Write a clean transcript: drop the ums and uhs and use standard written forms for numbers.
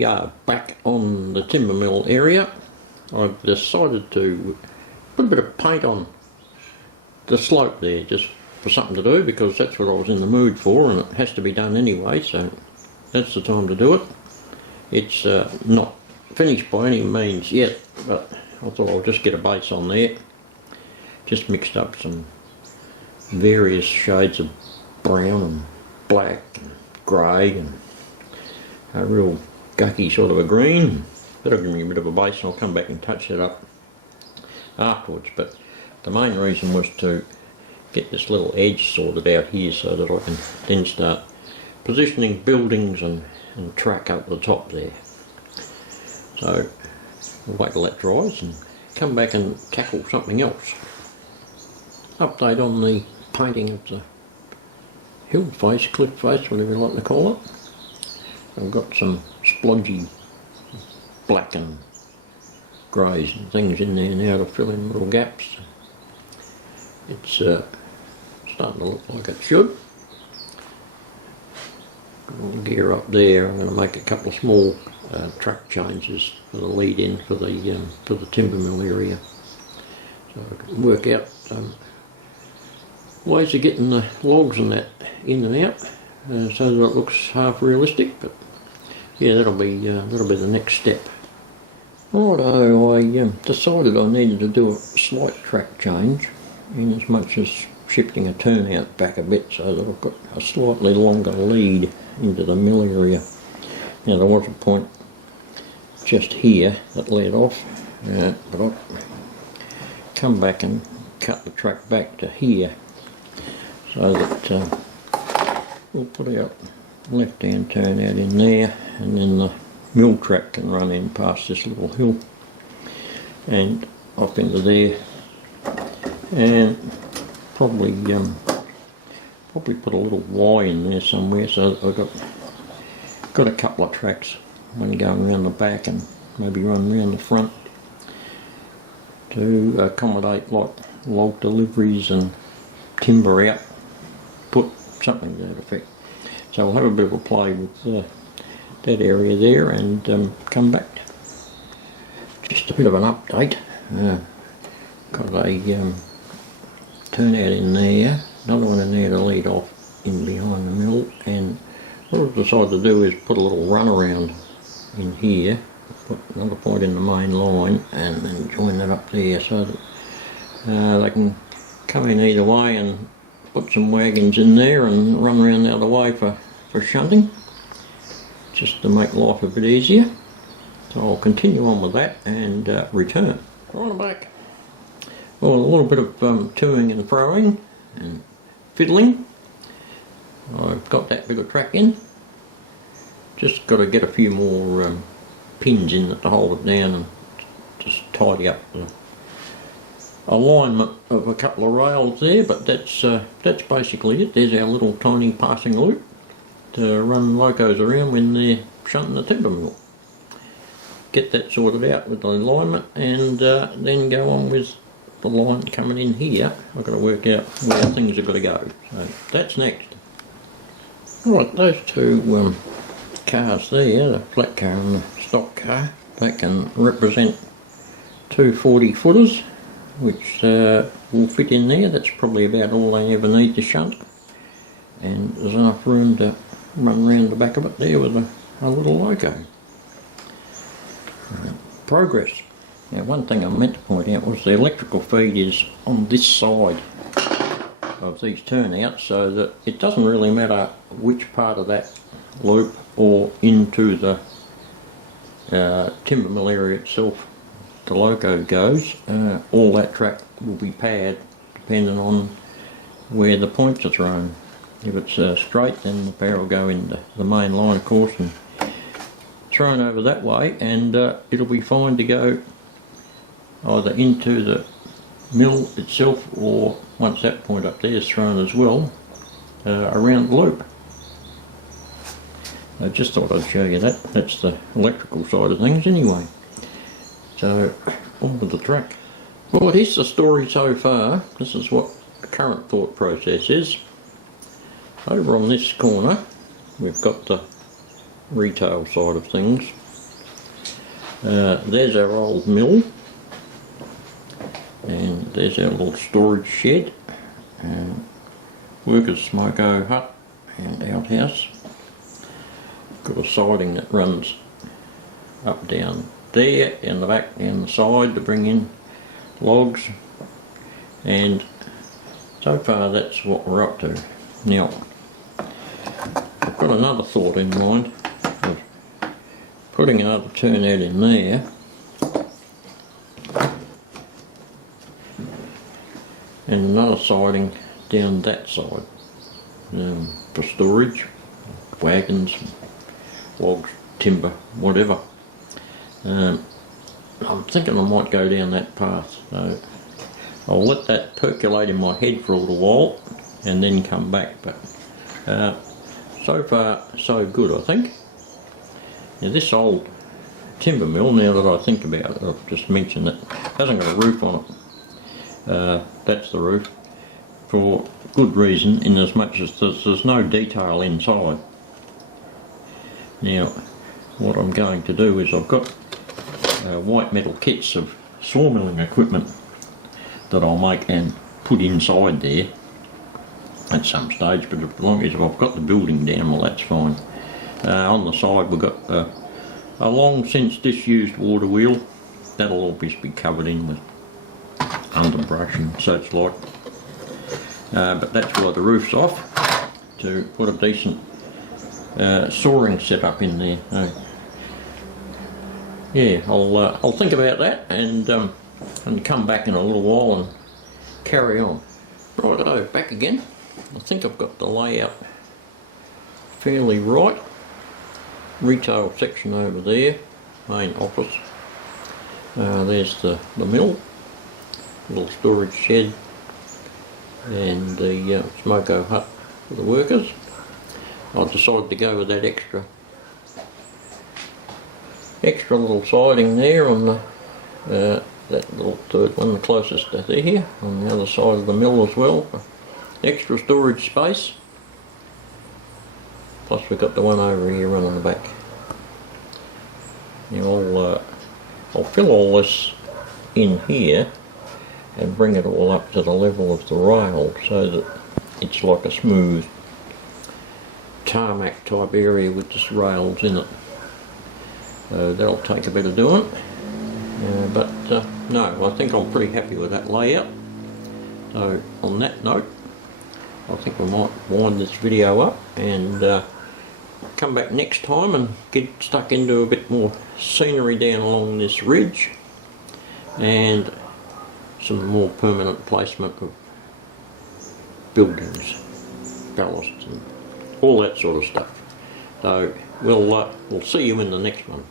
we are back on the timber mill area. I've decided to put a bit of paint on the slope there just for something to do, because that's what I was in the mood for, and it has to be done anyway, so that's the time to do it. It's not finished by any means yet, but I thought I'll just get a base on there. Just mixed up some various shades of brown and black and grey and a real gucky sort of a green. That'll give me a bit of a base, and I'll come back and touch that up afterwards. But the main reason was to get this little edge sorted out here so that I can then start positioning buildings and track up the top there. So we'll wait till that dries and come back and tackle something else. Update on the painting of the hill face, cliff face, whatever you like to call it. I've got some splodgy black and greys and things in there now to fill in little gaps. It's starting to look like it should. Gear up there. I'm going to make a couple of small track changes for the lead in for the timber mill area. So I can work out ways of getting the logs and that in and out so that it looks half realistic. But yeah, that'll be the next step. Righto, I decided I needed to do a slight track change, in as much as shifting a turnout back a bit so that I've got a slightly longer lead into the mill area. Now there was a point just here that led off, but I'll come back and cut the track back to here so that we'll put our left hand turnout in there, and then the mill track can run in past this little hill and up into there, and probably put a little Y in there somewhere so that I've got a couple of tracks, one going around the back and maybe run around the front to accommodate like log deliveries and timber out, put something to that effect. So we'll have a bit of a play with that area there and come back. Just a bit of an update. Got a turnout in there, another one in there to lead off in behind the mill, and what I've decided to do is put a little run around in here, put another point in the main line and then join that up there so that they can come in either way, and put some wagons in there and run around the other way for shunting, just to make life a bit easier. So I'll continue on with that and return. Right, I'm back. Well, a little bit of toing and froing and fiddling. I've got that bit of track in. Just got to get a few more pins in it to hold it down and just tidy up the alignment of a couple of rails there, but that's basically it. There's our little tiny passing loop to run locos around when they're shunting the timber mill. Get that sorted out with the alignment, and then go on with the line coming in here. I've got to work out where things have got to go. So that's next. Right, those two cars there, the flat car and the stock car, that can represent two 40-footers, which will fit in there. That's probably about all they ever need to shunt, and there's enough room to run around the back of it there with a little loco. Progress. Now, one thing I meant to point out was the electrical feed is on this side of these turnouts, so that it doesn't really matter which part of that loop or into the timber mill area itself the loco goes. All that track will be pad depending on where the points are thrown. If it's straight, then the power will go into the main line, of course, and thrown over that way, and it'll be fine to go either into the mill itself, or once that point up there is thrown as well, around the loop. I just thought I'd show you that. That's the electrical side of things anyway. So, on with the track. Well, here's the story so far. This is what the current thought process is. Over on this corner, we've got the retail side of things, There's our old mill, and there's our little storage shed, workers' smoko hut and outhouse. Got a siding that runs up down there, in the back and the side to bring in logs, and so far that's what we're up to. Now I've got another thought in mind of putting another turnout in there and another siding down that side for storage, wagons, logs, timber, whatever. I'm thinking I might go down that path, so I'll let that percolate in my head for a little while and then come back. But so far so good, I think. Now this old timber mill, now that I think about it, I've just mentioned it, hasn't got a roof on it. That's the roof, for good reason, in as much as there's no detail inside. Now what I'm going to do is I've got white metal kits of sawmilling equipment that I'll make and put inside there at some stage, but as long as I've got the building down, well, that's fine. On the side we've got a long since disused water wheel. That'll always be covered in with underbrush and such like, but that's why the roof's off, to put a decent sawing setup in there. Yeah, I'll think about that and come back in a little while and carry on. Righto, back again. I think I've got the layout fairly right. Retail section over there, main office. There's the mill, little storage shed, and the smoko hut for the workers. I decided to go with that extra little siding there on the that little third one, the closest to there, on the other side of the mill as well, for extra storage space. Plus we've got the one over here running the back. Now I'll fill all this in here and bring it all up to the level of the rail so that it's like a smooth tarmac type area with just rails in it. That'll take a bit of doing, but no, I think I'm pretty happy with that layout. So on that note, I think we might wind this video up and come back next time and get stuck into a bit more scenery down along this ridge and some more permanent placement of buildings, ballasts and all that sort of stuff. So we'll see you in the next one.